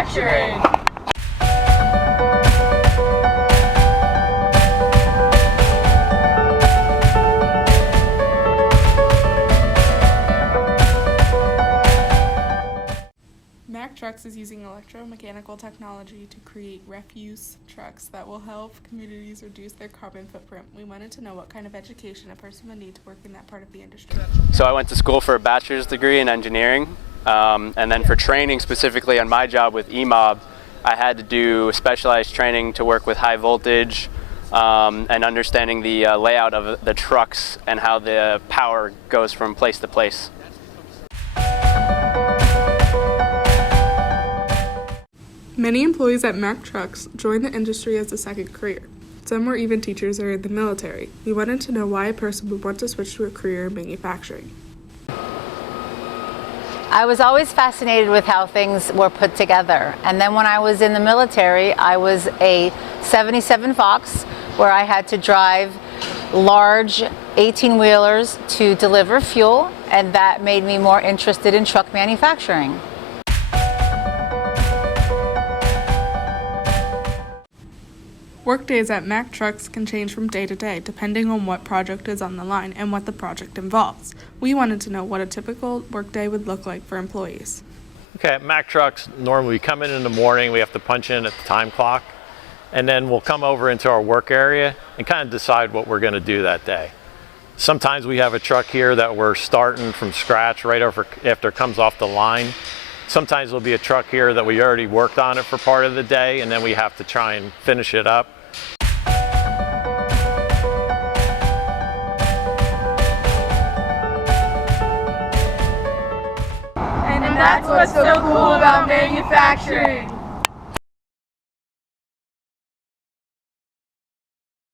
manufacturing! Mack Trucks is using electromechanical technology to create refuse trucks that will help communities reduce their carbon footprint. We wanted to know what kind of education a person would need to work in that part of the industry. So I went to school for a bachelor's degree in engineering, and then for training specifically on my job with eMob, I had to do specialized training to work with high voltage and understanding the layout of the trucks and how the power goes from place to place. Many employees at Mack Trucks join the industry as a second career. Some were even teachers or in the military. We wanted to know why a person would want to switch to a career in manufacturing. I was always fascinated with how things were put together. And then when I was in the military, I was a 77 Fox, where I had to drive large 18-wheelers to deliver fuel, and that made me more interested in truck manufacturing. Workdays at Mack Trucks can change from day to day depending on what project is on the line and what the project involves. We wanted to know what a typical workday would look like for employees. Okay, at Mack Trucks, normally we come in the morning, we have to punch in at the time clock, and then we'll come over into our work area and kind of decide what we're going to do that day. Sometimes we have a truck here that we're starting from scratch right after it comes off the line. Sometimes there'll be a truck here that we already worked on it for part of the day, and then we have to try and finish it up. And that's what's so cool about manufacturing.